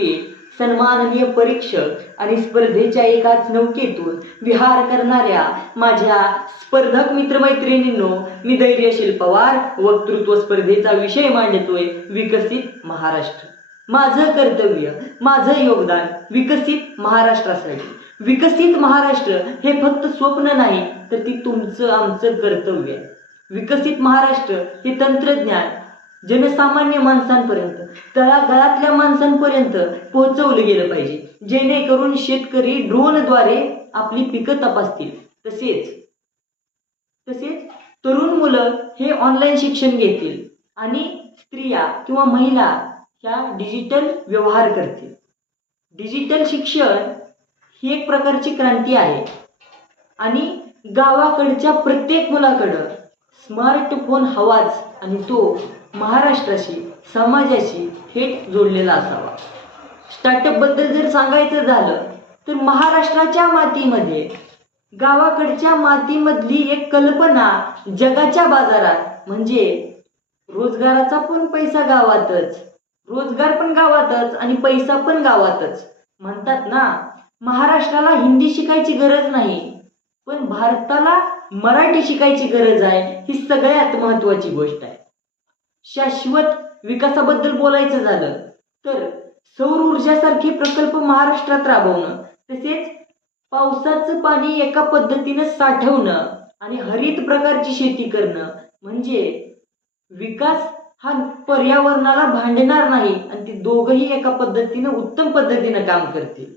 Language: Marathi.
विद्यापीठ, सन्माननीय परीक्षक आणि स्पर्धेच्या एकाच नौकेतून विहार करणाऱ्या माझ्या स्पर्धक मित्रमैत्रिणींनो, मी धैर्यशील पवार वक्तृत्व स्पर्धेचा विषय मांडतोय, विकसित महाराष्ट्र. माझं कर्तव्य, माझं योगदान विकसित महाराष्ट्रासाठी. विकसित महाराष्ट्र हे फक्त स्वप्न नाही, तर ती तुमचं आमचं कर्तव्य आहे. विकसित महाराष्ट्र हे तंत्रज्ञान जनसामान्य माणसांपर्यंत, तळागाळातल्या माणसांपर्यंत पोहोचवलं गेलं पाहिजे, जेणेकरून शेतकरी ड्रोनद्वारे आपली पिकं तपासतील. तसेच तरुण मुलं हे ऑनलाईन शिक्षण घेतील आणि स्त्रिया किंवा महिला ह्या डिजिटल व्यवहार करतील. डिजिटल शिक्षण ही एक प्रकारची क्रांती आहे आणि गावाकडच्या प्रत्येक मुलाकडं स्मार्टफोन हवाच आणि तो महाराष्ट्राशी, समाजाशी थेट जोडलेला असावा. स्टार्टअपबद्दल जर सांगायचं झालं तर महाराष्ट्राच्या मातीमध्ये, गावाकडच्या मातीमधली एक कल्पना जगाच्या बाजारात, म्हणजे रोजगाराचा पण पैसा गावातच, रोजगार पण गावातच आणि पैसा पण गावातच. म्हणतात ना, महाराष्ट्राला हिंदी शिकायची गरज नाही, पण भारताला मराठी शिकायची गरज आहे. ही सगळ्यात महत्त्वाची गोष्ट आहे. शाश्वत विकासाबद्दल बोलायचं झालं तर सौर ऊर्जासारखे प्रकल्प महाराष्ट्रात राबवणं, तसेच पावसाचं पाणी एका पद्धतीनं साठवणं आणि हरित प्रकारची शेती करणं, म्हणजे विकास हा पर्यावरणाला भांडणार नाही आणि ते दोघंही एका पद्धतीनं, उत्तम पद्धतीनं काम करतील.